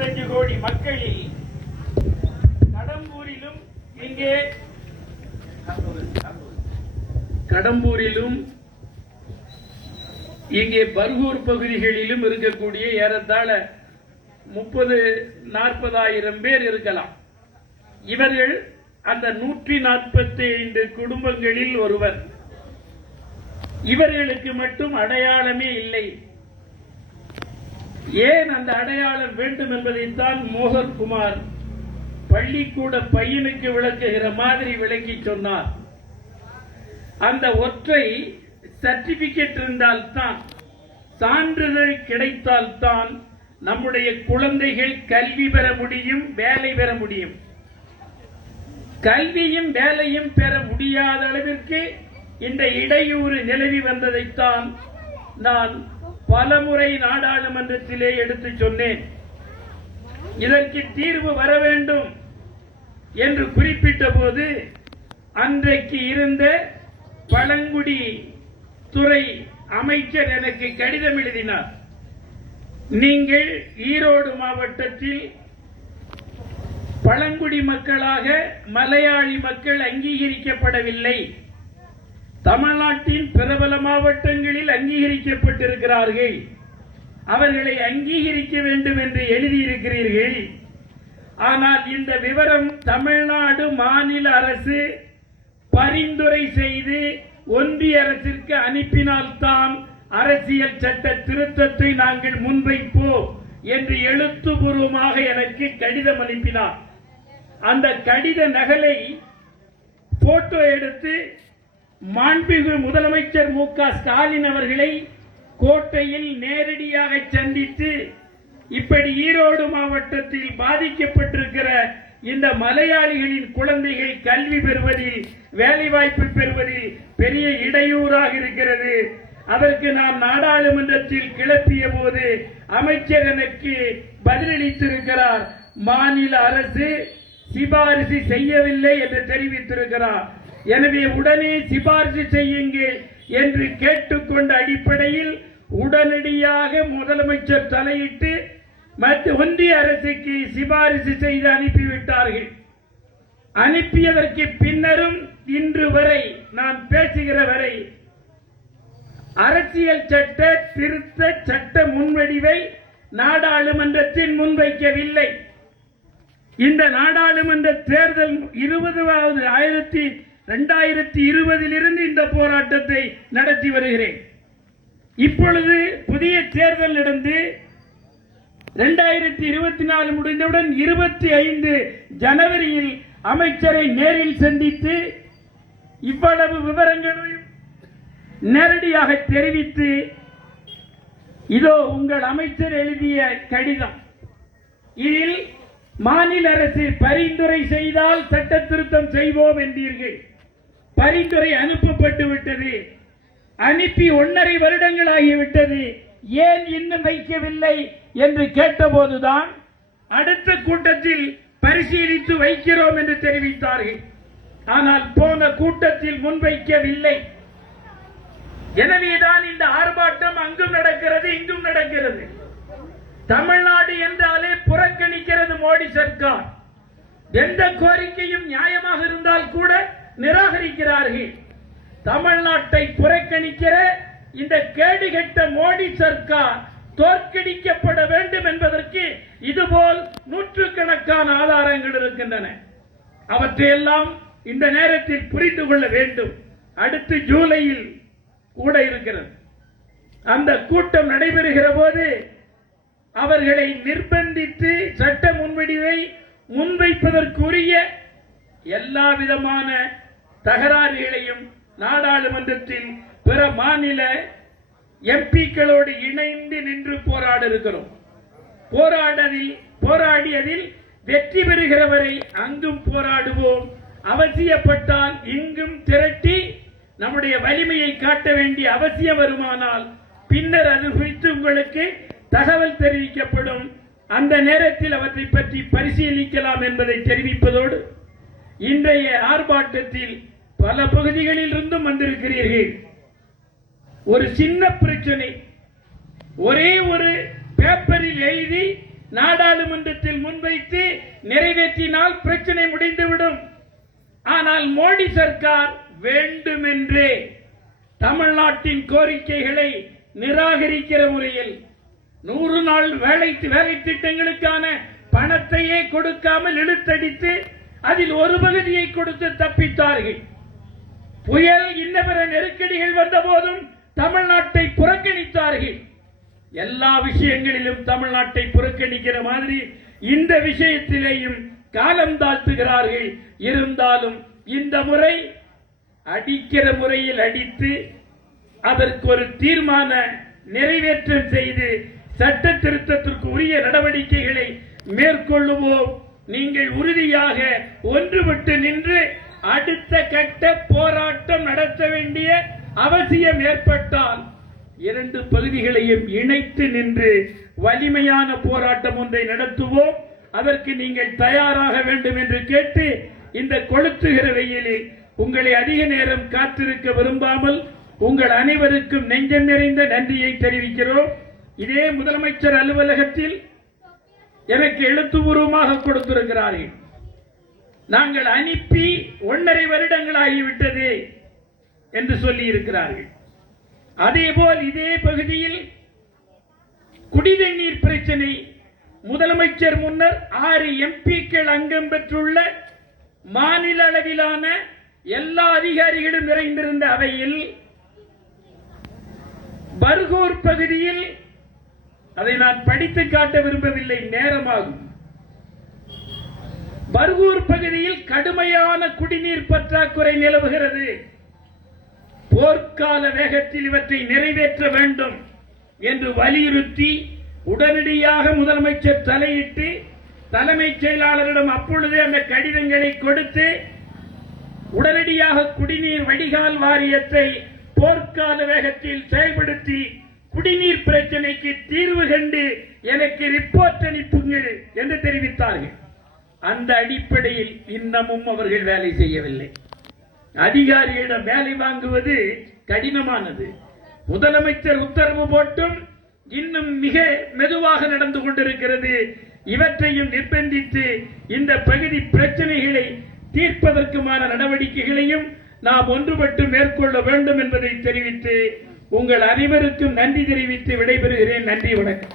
25 கோடி மக்களில் கடம்பூரிலும் இங்கே பர்கூர் பகுதிகளிலும் இருக்கக்கூடிய ஏறத்தாழ 30-40 பேர் இருக்கலாம். இவர்கள் அந்த 145 குடும்பங்களில் ஒருவர். இவர்களுக்கு மட்டும் அடையாளமே இல்லை. ஏன் அந்த அடையாளம் வேண்டும் என்பதைத்தான் மோகன்குமார் பள்ளிக்கூட பையனுக்கு விளக்குகிற மாதிரி விளக்கி சொன்னார். அந்த ஒற்றை சர்டிபிகேட் இருந்தால்தான், சான்றிதழ் கிடைத்தால்தான் நம்முடைய குழந்தைகள் கல்வி பெற முடியும், வேலை பெற முடியும். கல்வியும் வேலையும் பெற முடியாத அளவிற்கு இந்த இடையூறு நிலவி வந்ததைத்தான் நான் பலமுறை நாடாளுமன்றத்திலே எடுத்து சொன்னேன். இதற்கு தீர்வு வர வேண்டும் என்று குறிப்பிட்ட போது அன்றைக்கு இருந்த பழங்குடி துறை அமைச்சர் எனக்கு கடிதம் எழுதினார். நீங்கள் ஈரோடு மாவட்டத்தில் பழங்குடி மக்களாக மலையாளி மக்கள் அங்கீகரிக்கப்படவில்லை, தமிழ்நாட்டின் பிரபல மாவட்டங்களில் அங்கீகரிக்கப்பட்டிருக்கிறார்கள், அவர்களை அங்கீகரிக்க வேண்டும் என்று எழுதியிருக்கிறீர்கள். ஆனால் இந்த விவரம் தமிழ்நாடு மாநில அரசு பரிந்துரை செய்து ஒன்றிய அரசிற்கு அனுப்பினால்தான் அரசியல் சட்ட திருத்தத்தை நாங்கள் முன்வைப்போம் என்று எழுத்துப்பூர்வமாக எனக்கு கடிதம் அனுப்பினார். அந்த கடித நகலை போட்டோ எடுத்து மாண்புமிகு முதலமைச்சர் மு.க. ஸ்டாலின் அவர்களை கோட்டையில் நேரடியாக சந்தித்து இப்படி ஈரோடு மாவட்டத்தில் பாதிக்கப்பட்டிருக்கிற இந்த மலையாளிகளின் குழந்தைகள் கல்வி பெறுவதில், வேலைவாய்ப்பு பெறுவதில் பெரிய இடையூறாக இருக்கிறது, அதற்கு நாம் நாடாளுமன்றத்தில் கிளப்பிய போது அமைச்சர் எனக்கு பதிலளித்திருக்கிறார். மாநில அரசு சிபாரிசு செய்யவில்லை என்று தெரிவித்திருக்கிறார். எனவே உடனே சிபாரிசு செய்யுங்கள் என்று கேட்டுக்கொண்ட அடிப்படையில் உடனடியாக முதலமைச்சர் தலையிட்டு மத்திய ஒன்றிய அரசுக்கு சிபாரிசு செய்து அனுப்பிவிட்டார்கள். அனுப்பியதற்கு பின்னரும் இன்று வரை நான் பேசுகிற வரை அரசியல் சட்ட திருத்த சட்ட முன்வடிவை நாடாளுமன்றத்தில் முன்வைக்கவில்லை. இந்த நாடாளுமன்ற தேர்தல் 2020 இருந்து இந்த போராட்டத்தை நடத்தி வருகிறேன். இப்பொழுது புதிய தேர்தல் நடந்து 2024 முடிந்தவுடன் 25 ஜனவரியில் அமைச்சரை நேரில் சந்தித்து இவ்வளவு விவரங்களையும் நேரடியாக தெரிவித்து, இதோ உங்கள் அமைச்சர் எழுதிய கடிதம், இதில் மாநில அரசு பரிந்துரை செய்தால் சட்ட திருத்தம் செய்வோம் என்றீர்கள். பரிந்துரை அனுப்பப்பட்டு விட்டது, அனுப்பி 1.5 வருடங்கள் ஆகிவிட்டது, ஏன் இன்னும் வைக்கவில்லை என்று கேட்டபோதுதான் அடுத்த கூட்டத்தில் பரிசீலித்து வைக்கிறோம் என்று தெரிவித்தார்கள். ஆனால் போன கூட்டத்தில் முன்வைக்கவில்லை. எனவேதான் இந்த ஆர்ப்பாட்டம் அங்கும் நடக்கிறது, இங்கும் நடக்கிறது. தமிழ்நாடு என்றாலே புறக்கணிக்கிறது மோடி சர்க்கார். எந்த கோரிக்கையும் நியாயமாக இருந்தால் கூட நிராகரிக்கிறார்கள். தமிழ்நாட்டை புறக்கணிக்கிற இந்த கேடுகெட்ட மோடி சர்க்கார் தோற்கடிக்கப்பட வேண்டும் என்பதற்கு இதுபோல் நூற்றுக்கணக்கான ஆதாரங்கள் இருக்கின்றன. அவற்றையெல்லாம் இந்த நேரத்தில் புரிந்து கொள்ள வேண்டும். அடுத்து ஜூலையில் கூட இருக்கிறது. அந்த கூட்டம் நடைபெறுகிற போது அவர்களை நிர்பந்தித்து சட்ட முன்வடிவை முன்வைப்பதற்குரிய எல்லா விதமான தகராறுகளையும் நாடாளுமன்றத்தில் பிற மாநில எம்பிக்களோடு இணைந்து நின்று போராட இருக்கிறோம். போராடியதில் வெற்றி பெறுகிறவரை அங்கும் போராடுவோம். அவசியப்பட்டால் இங்கும் திரட்டி நம்முடைய வலிமையை காட்ட வேண்டிய அவசியம் வருமானால் பின்னர் அது குறித்து உங்களுக்கு தகவல் தெரிவிக்கப்படும். அந்த நேரத்தில் அவற்றை பற்றி பரிசீலிக்கலாம் என்பதை தெரிவிப்பதோடு, இன்றைய ஆர்ப்பாட்டத்தில் பல பகுதிகளில் இருந்தும் வந்திருக்கிறீர்கள். ஒரு சின்ன பிரச்சனை ஒரே ஒரு பேப்பரில் எழுதி நாடாளுமன்றத்தில் முன்வைத்து நிறைவேற்றினால் பிரச்சனை முடிந்துவிடும். ஆனால் மோடி சர்க்கார் வேண்டுமென்றே தமிழ்நாட்டின் கோரிக்கைகளை நிராகரிக்கிற முறையில் 100 நாள் வேலை திட்டங்களுக்கான பணத்தையே கொடுக்காமல் இழுத்தடித்து அதில் ஒரு பகுதியை கொடுத்து தப்பித்தார்கள். புயல் இன்னபிற நெருக்கடிகள் வந்த போதும் தமிழ்நாட்டை புறக்கணித்தார்கள். எல்லா விஷயங்களிலும் தமிழ்நாட்டை புறக்கணிக்கிற மாதிரி இந்த விஷயத்திலேயும் காலம் தாழ்த்துகிறார்கள். இருந்தாலும் இந்த முறை அடிக்கிற முறையில் அடித்து அதற்கு ஒரு தீர்மான நிறைவேற்றம் செய்து சட்ட திருத்தத்திற்கு உரிய நடவடிக்கைகளை மேற்கொள்ளுவோம். நீங்கள் உறுதியாக ஒன்றுபட்டு நின்று அடுத்த கட்ட போராட்டம் நடத்த வேண்டிய அவசியம் ஏற்பட்டால் 2 பகுதிகளையும் இணைத்து நின்று வலிமையான போராட்டம் ஒன்றை நடத்துவோம். அதற்கு நீங்கள் தயாராக வேண்டும் என்று கேட்டு இந்த கொளுத்துகிற வெயிலில் உங்களை அதிக நேரம் காத்திருக்க விரும்பாமல் உங்கள் அனைவருக்கும் நெஞ்சம் நிறைந்த நன்றியை தெரிவிக்கிறோம். இதே முதலமைச்சர் அலுவலகத்தில் எனக்கு எழுத்துப்பூர்வமாக கொடுத்திருக்கிறார்கள். நாங்கள் அனுப்பி 1.5 வருடங்கள் ஆகிவிட்டது என்று சொல்லி இருக்கிறார்கள். அதேபோல் இதே பகுதியில் குடிநீர் பிரச்சனை முதலமைச்சர் முன்னர் 6 எம்பிக்கள் அங்கம் பெற்றுள்ள மாநில அளவிலான எல்லா அதிகாரிகளும் நிறைந்திருந்த அவையில் பர்கூர் பகுதியில், அதை நான் படித்து காட்ட விரும்பவில்லை, நேரமாகும். பர்கூர் பகுதியில் கடுமையான குடிநீர் பற்றாக்குறை நிலவுகிறது. போர்க்கால வேகத்தில் இவற்றை நிறைவேற்ற வேண்டும் என்று வலியுறுத்தி உடனடியாக முதலமைச்சர் தலையிட்டு தலைமைச் செயலாளரிடம் அப்பொழுதே அந்த கடிதங்களை கொடுத்து உடனடியாக குடிநீர் வடிகால் வாரியத்தை போர்க்கால வேகத்தில் செயல்படுத்தி குடிநீர் பிரச்சனைக்கு தீர்வு கண்டு எனக்கு ரிப்போர்ட் அனுப்புங்கள் என்று தெரிவித்தார்கள். அந்த அடிப்படையில் இன்னமும் அவர்கள் வேலை செய்யவில்லை. அதிகாரிகளிடம் வேலை வாங்குவது கடினமானது. முதலமைச்சர் உத்தரவு போட்டும் இன்னும் மிக மெதுவாக நடந்து கொண்டிருக்கிறது. இவற்றையும் நிர்பந்தித்து இந்த பகுதி பிரச்சனைகளை தீர்ப்பதற்குமான நடவடிக்கைகளையும் நாம் ஒன்றுபட்டு மேற்கொள்ள வேண்டும் என்பதை தெரிவித்து உங்கள் அனைவருக்கும் நன்றி தெரிவித்து விடைபெறுகிறேன். நன்றி, வணக்கம்.